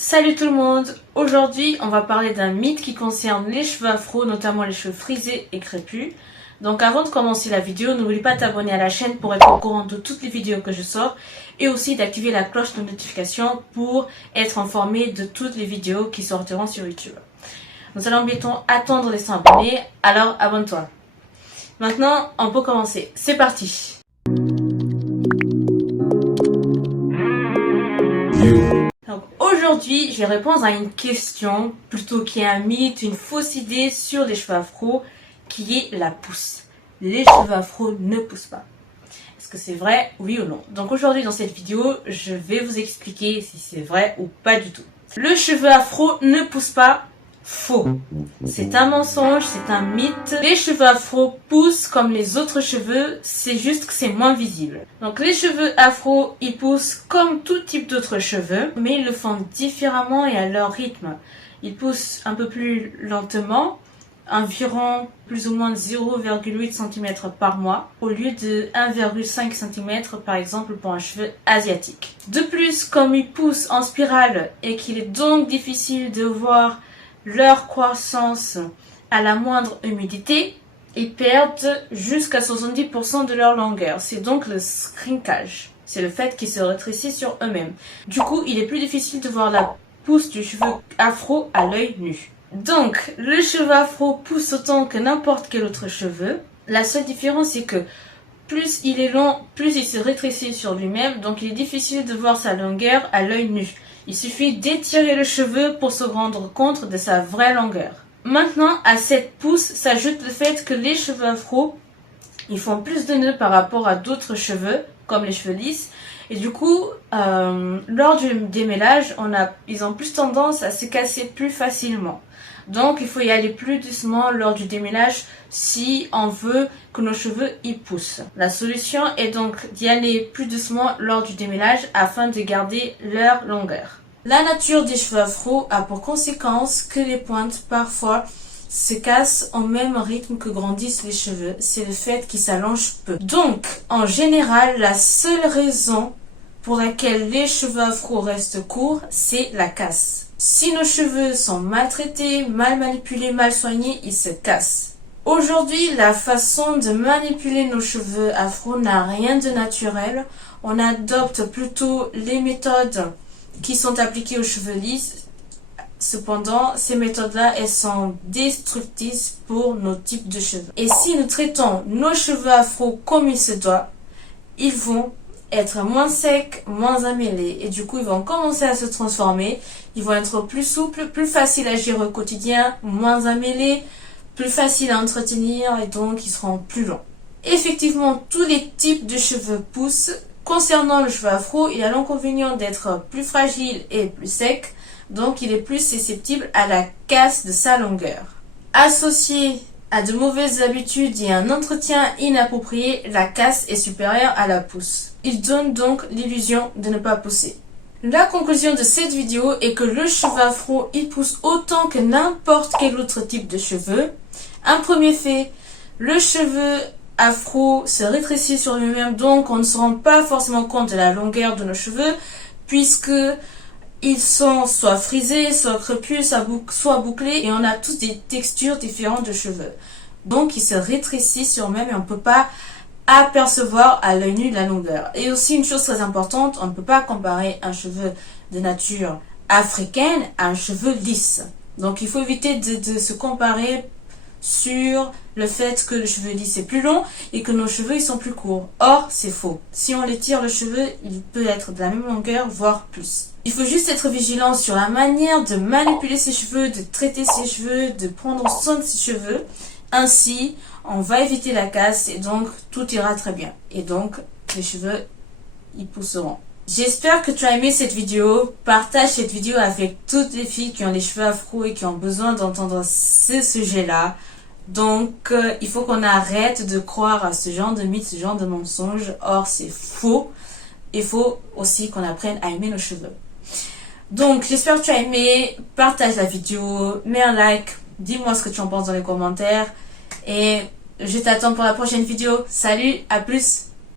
Salut tout le monde! Aujourd'hui, on va parler d'un mythe qui concerne les cheveux afro, notamment les cheveux frisés et crépus. Donc avant de commencer la vidéo, n'oublie pas de t'abonner à la chaîne pour être au courant de toutes les vidéos que je sors et aussi d'activer la cloche de notification pour être informé de toutes les vidéos qui sortiront sur YouTube. Nous allons bientôt attendre les 100 abonnés, alors abonne-toi. Maintenant, on peut commencer. C'est parti! Donc aujourd'hui, je vais répondre à une question, plutôt qui est un mythe, une fausse idée sur les cheveux afro, qui est la pousse. Les cheveux afro ne poussent pas. Est-ce que c'est vrai, oui ou non? Donc aujourd'hui dans cette vidéo, je vais vous expliquer si c'est vrai ou pas du tout. Le cheveu afro ne pousse pas. Faux. C'est un mensonge, c'est un mythe. Les cheveux afro poussent comme les autres cheveux, c'est juste que c'est moins visible. Donc les cheveux afro, ils poussent comme tout type d'autres cheveux, mais ils le font différemment et à leur rythme. Ils poussent un peu plus lentement, environ plus ou moins 0,8 cm par mois, au lieu de 1,5 cm par exemple pour un cheveu asiatique. De plus, comme ils poussent en spirale et qu'il est donc difficile de voir leur croissance à la moindre humidité, ils perdent jusqu'à 70% de leur longueur. C'est donc le shrinkage. C'est le fait qu'ils se rétrécissent sur eux-mêmes. Du coup, il est plus difficile de voir la pousse du cheveu afro à l'œil nu. Donc, le cheveu afro pousse autant que n'importe quel autre cheveu. La seule différence, c'est que plus il est long, plus il se rétrécit sur lui-même. Donc, il est difficile de voir sa longueur à l'œil nu. Il suffit d'étirer le cheveu pour se rendre compte de sa vraie longueur. Maintenant, à cette pousse s'ajoute le fait que les cheveux afro, ils font plus de nœuds par rapport à d'autres cheveux, comme les cheveux lisses. Et du coup, lors du démêlage, ils ont plus tendance à se casser plus facilement. Donc, il faut y aller plus doucement lors du démêlage si on veut que nos cheveux y poussent. La solution est donc d'y aller plus doucement lors du démêlage afin de garder leur longueur. La nature des cheveux afro a pour conséquence que les pointes parfois se cassent au même rythme que grandissent les cheveux. C'est le fait qu'ils s'allongent peu. Donc, en général, la seule raison pour laquelle les cheveux afro restent courts, c'est la casse. Si nos cheveux sont maltraités, mal manipulés, mal soignés, ils se cassent. Aujourd'hui, la façon de manipuler nos cheveux afro n'a rien de naturel. On adopte plutôt les méthodes qui sont appliquées aux cheveux lisses. Cependant, ces méthodes-là, elles sont destructrices pour nos types de cheveux. Et si nous traitons nos cheveux afro comme il se doit, ils vont être moins secs, moins amêlés. Et du coup, ils vont commencer à se transformer. Ils vont être plus souples, plus faciles à gérer au quotidien, moins amêlés, plus faciles à entretenir et donc ils seront plus longs. Effectivement, tous les types de cheveux poussent. Concernant le cheveu afro, il a l'inconvénient d'être plus fragile et plus sec. Donc, il est plus susceptible à la casse de sa longueur. Associé à de mauvaises habitudes et un entretien inapproprié, la casse est supérieure à la pousse. Il donne donc l'illusion de ne pas pousser. La conclusion de cette vidéo est que le cheveu afro, il pousse autant que n'importe quel autre type de cheveux. Un premier fait, le cheveu afro se rétrécit sur lui-même, donc on ne se rend pas forcément compte de la longueur de nos cheveux, puisque ils sont soit frisés, soit crépus, soit bouclés, et on a tous des textures différentes de cheveux. Donc, ils se rétrécissent sur eux-mêmes et on ne peut pas apercevoir à l'œil nu la longueur. Et aussi, une chose très importante, on ne peut pas comparer un cheveu de nature africaine à un cheveu lisse. Donc, il faut éviter de se comparer sur le fait que le cheveu lisse est plus long et que nos cheveux ils sont plus courts. Or, c'est faux. Si on les tire, le cheveu, il peut être de la même longueur, voire plus. Il faut juste être vigilant sur la manière de manipuler ses cheveux, de traiter ses cheveux, de prendre soin de ses cheveux. Ainsi, on va éviter la casse et donc tout ira très bien. Et donc, les cheveux, ils pousseront. J'espère que tu as aimé cette vidéo. Partage cette vidéo avec toutes les filles qui ont les cheveux afro et qui ont besoin d'entendre ce sujet-là. Donc, il faut qu'on arrête de croire à ce genre de mythe, ce genre de mensonge. Or, c'est faux. Il faut aussi qu'on apprenne à aimer nos cheveux. Donc, j'espère que tu as aimé. Partage la vidéo, mets un like, dis-moi ce que tu en penses dans les commentaires. Et je t'attends pour la prochaine vidéo. Salut, à plus!